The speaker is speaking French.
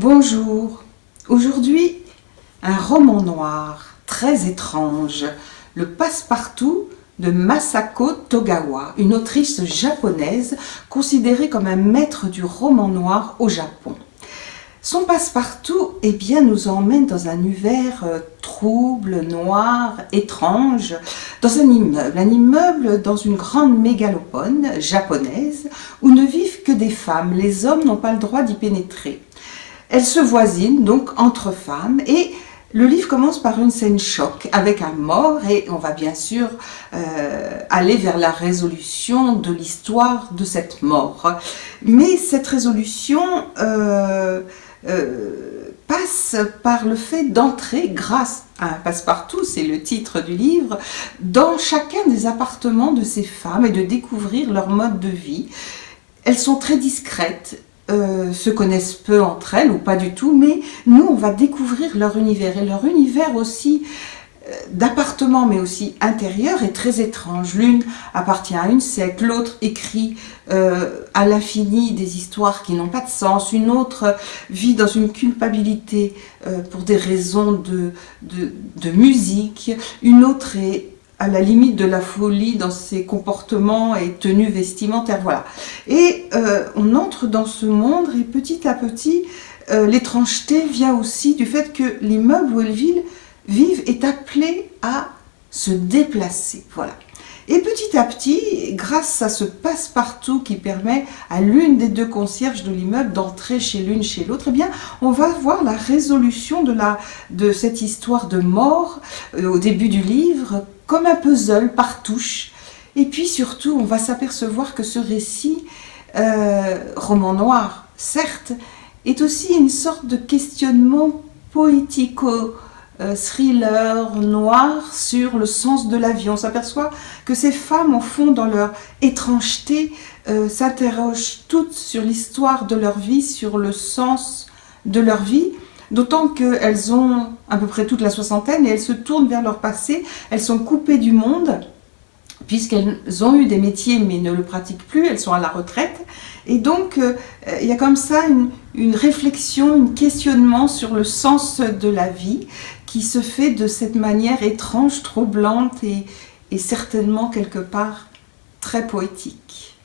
Bonjour, aujourd'hui un roman noir très étrange, Le Passe-Partout de Masako Togawa, une autrice japonaise considérée comme un maître du roman noir au Japon. Son passe-partout nous emmène dans un univers trouble, noir, étrange, dans un immeuble dans une grande mégalopole japonaise où ne vivent que des femmes, les hommes n'ont pas le droit d'y pénétrer. Elles se voisinent donc entre femmes et le livre commence par une scène choc avec un mort et on va bien sûr aller vers la résolution de l'histoire de cette mort. Mais cette résolution passe par le fait d'entrer grâce à un passe-partout, c'est le titre du livre, dans chacun des appartements de ces femmes et de découvrir leur mode de vie. Elles sont très discrètes, se connaissent peu entre elles ou pas du tout, mais nous on va découvrir leur univers et leur univers aussi d'appartement mais aussi intérieur est très étrange. L'une appartient à une secte, l'autre écrit à l'infini des histoires qui n'ont pas de sens, une autre vit dans une culpabilité pour des raisons de musique, une autre est à la limite de la folie dans ses comportements et tenues vestimentaires, voilà. Et on entre dans ce monde et petit à petit, l'étrangeté vient aussi du fait que l'immeuble où elles vivent est appelé à se déplacer, voilà. Et petit à petit, grâce à ce passe-partout qui permet à l'une des deux concierges de l'immeuble d'entrer chez l'une, chez l'autre, eh bien, on va voir la résolution de cette histoire de mort au début du livre, comme un puzzle par touche. Et puis surtout, on va s'apercevoir que ce récit, roman noir, certes, est aussi une sorte de questionnement poético thriller noir sur le sens de la vie. On s'aperçoit que ces femmes, au fond, dans leur étrangeté, s'interrogent toutes sur l'histoire de leur vie, sur le sens de leur vie, d'autant qu'elles ont à peu près toute la soixantaine et elles se tournent vers leur passé, elles sont coupées du monde, puisqu'elles ont eu des métiers mais ne le pratiquent plus, elles sont à la retraite. Et donc, il y a comme ça une réflexion, un questionnement sur le sens de la vie qui se fait de cette manière étrange, troublante et certainement quelque part très poétique.